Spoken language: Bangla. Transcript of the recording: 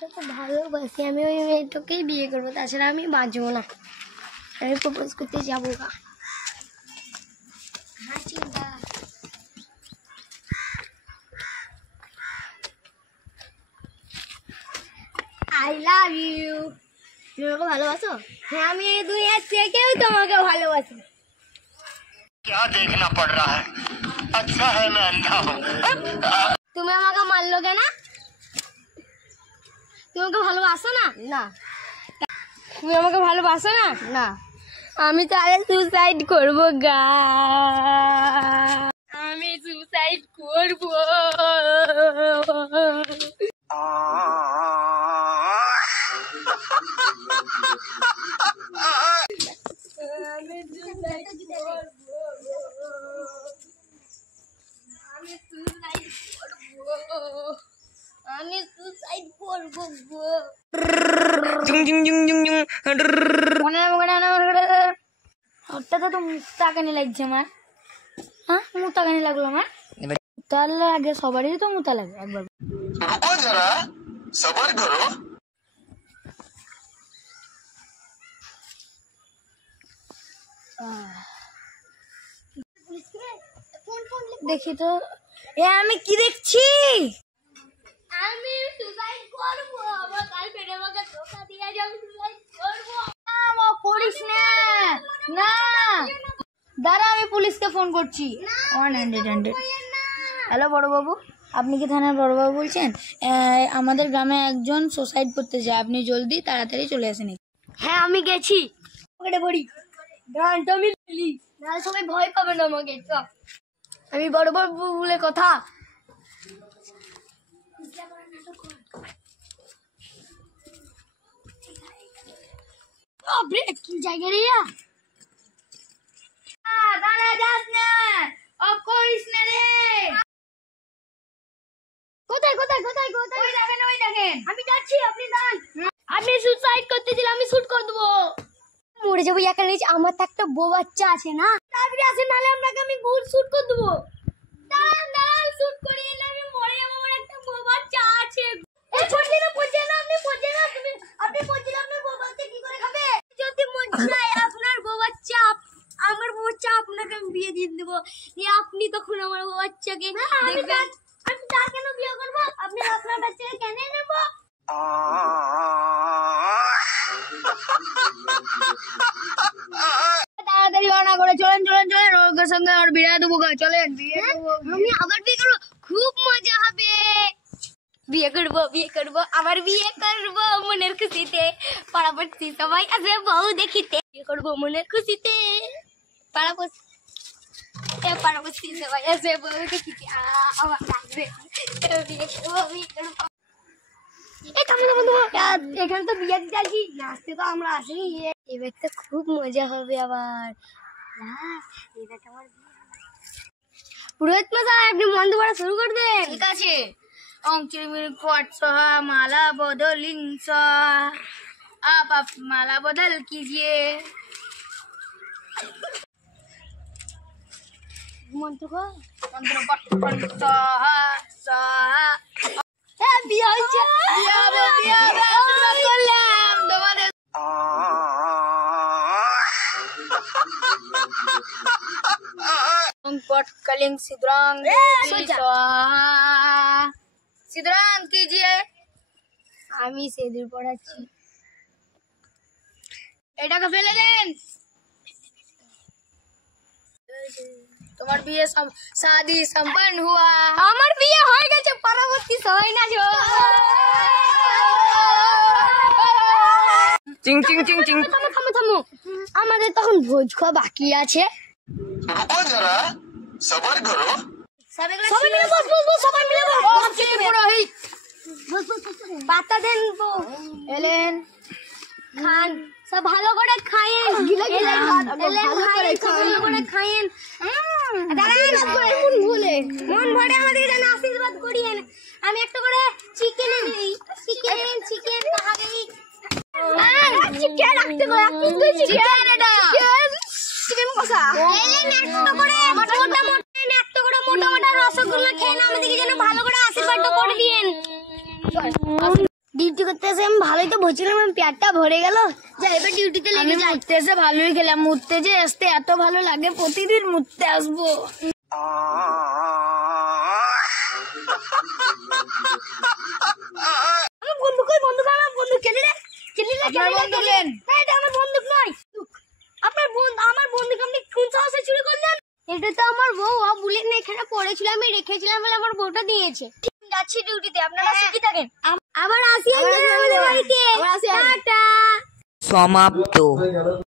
তো ভালোবাসি আমি, ওই মেয়েটাকেই বিয়ে করবো, তাছাড়া আমি বাঁচবো না। আমি প্রপোজ করতে যাবো গা। হ্যাঁ চিন্তা আই লাভ ইউ। তুমি আমাকে ভালোবাসো? হ্যাঁ, আমি এই দুনিয়ার থেকেও তোমাকে ভালোবাসি। क्या देखना पड़ रहा है? अच्छा है मैं अंधा हूँ। তুমি আমাকে মারলো কেন? তুমি আমাকে ভালোবাসো না? না। তুমি আমাকে ভালোবাসো না? না। আমি তাহলে সুসাইড করবো গা। আমি সুসাইড করবো। আমি সুসাইড করবো গো। ওটা তো মুক্তা কানে লাগছে আমার। হ্যাঁ, মুক্তা কানে লাগলো আমার। মুক্তা লাগে, সবারই তো মুক্তা লাগে একবার। रुको जरा सब्र करो। দেখি তো, এ আমি কি দেখছি? আমি সুসাইড করব। আমার গার্লফ্রেন্ড আমাকে ধোঁকা দিয়ে আমি সুসাইড করব। না করিস না। না দাঁড়া, আমি পুলিশকে ফোন করছি। 100। হ্যালো বড়বাবু, আপনি কি থানার বড়বাবু বলছেন? আমাদের গ্রামে একজন সুসাইড করতে যায়, আপনি জলদি তাড়াতাড়ি চলে আসেন। হ্যাঁ আমি গেছি। সবাই ভয় পাবে না আমাকে। আমি বড়বাবু বলে কথা। কি জায়গা রে? দাঁড়া, যাস না, অফ করিস না রে। কোথায় কোথায় কোথায় কোথায়? ওই দেখেন, ওই দেখেন। আমি যাচ্ছি, আপনি যান। আপনি সুসাইড করতে দিলে আমি শুট করে দেবো। মরে যাবো একা নিচে। আমার তো একটা বউ বাচ্চা আছে না। তাড়াতাড়ি আসেন, নাহলে আপনাকে আমি গুড শুট করে দেবো। দাঁড়ান দাঁড়ান, শুট করিয়ে দিলে আমি মরে যাবো। আমার একটা বউ বাচ্চা আছে। এই পড়ছে না, পড়ছে না, আপনি পড়ছে না। আপনি পড়ছে না, আপনার বউ বাচ্চা কি করে খাবে? যদি মন চায় আপনার বউ বাচ্চা, আমার বউ বাচ্চা আপনাকে আমি বিয়ে দিয়ে দেবো। আপনি তখন আমার বউ বাচ্চাকে দেখবেন। আমি তার কেন বিয়ে করবো? আপনি আপনার বাচ্চাকে কেন নেবো? তাড়াতাড়ি রওনা করে চলেন চলেন চলেন, ওর সঙ্গে আর বিয়ে দেবো। চলেন বিয়ে দেবো। আমি আবার বিয়ে করবো, খুব মজা হবে। বিয়ে করবো বিয়ে করবো, আবার বিয়ে করবো মনের খুশিতে। পাড়াপড়শি সবাই আসবে বউ দেখিতে। বিয়ে করবো মনের খুশিতে। পাড়াপড়শি সবাই আসবে বউ দেখিতে। আমার লাগবে বিয়ে করবো বিয়ে করবো। এখানে তো বিয়ে যাচ্ছি, নাচতে তো আমরা আসিনি। এবার তো খুব মজা হবে আবার। পুরোহিত মশাই, আপনি মন্দ পড়া শুরু করে দেন। ঠিক আছে। माला बदलिंग आप माला बदल कीजिए। मंत्र को मंत्र कलिंग सिद्रांग সিদ্ধান कीजिए। আমি সেদিন পড়াচ্ছি। এটাকে ফেলে দেন। তোমার বিয়ে शादी संपन्न हुआ। আমার বিয়ে হয়ে গেছে, পরবর্তী সবাই নাচো। চিং চিং চিং চিং। থামো থামো থামো, আমাদের তখন ভোজ খাওয়া বাকি আছে। रुको जरा सब्र करो। সবাই মিলে বস বস বস, সবাই মিলে বস। পুরোহিত পাতা দেন তো। এলেন খান, সব ভালো করে খায়েন। ভালো করে খায়েন। মন ভরে আমাদেরকে যেন আশীর্বাদ করিয়েন। আমি একটা করে চিকেন নেই। Chicken chicken খাবেই। চিকেন রাখতে করে চিকেন, এটা চিকেন কষা। একটা করে মোটা মোটা রসগোল্লা খেয়ে আমাদেরকে যেন ভালো করে আশীর্বাদ করে দিয়েন। ডিউটি মারতে এসে আমি ভালোই তো বলছিলাম, আমি পেটটা ভরে গেল। যা এবার ডিউটিতে লেগে যাই। মুততে এসে ভালোই গেলাম, মুততে যে আসতে এত ভালো লাগে, প্রতিদিন মুততে আসবো। আমার বন্ধু কই? বন্ধু আমার বন্ধু খেলি রে, খেলি রে, আপনার বন্দুক নেন। না এটা আমার বন্দুক নয়। আপনার বন্ধু, আমার বন্দুক আপনি কোন সাহসে চুরি করলেন? এটা তো আমার বউ, বুলেট না এখানে পড়েছিল, আমি রেখেছিলাম বলে আমার বউটা দিয়েছে। যাচ্ছি ডিউটিতে, আপনারা সুখী থাকেন। আবার আসি আমাদের বাড়িতে। টাটা। সমাপ্ত।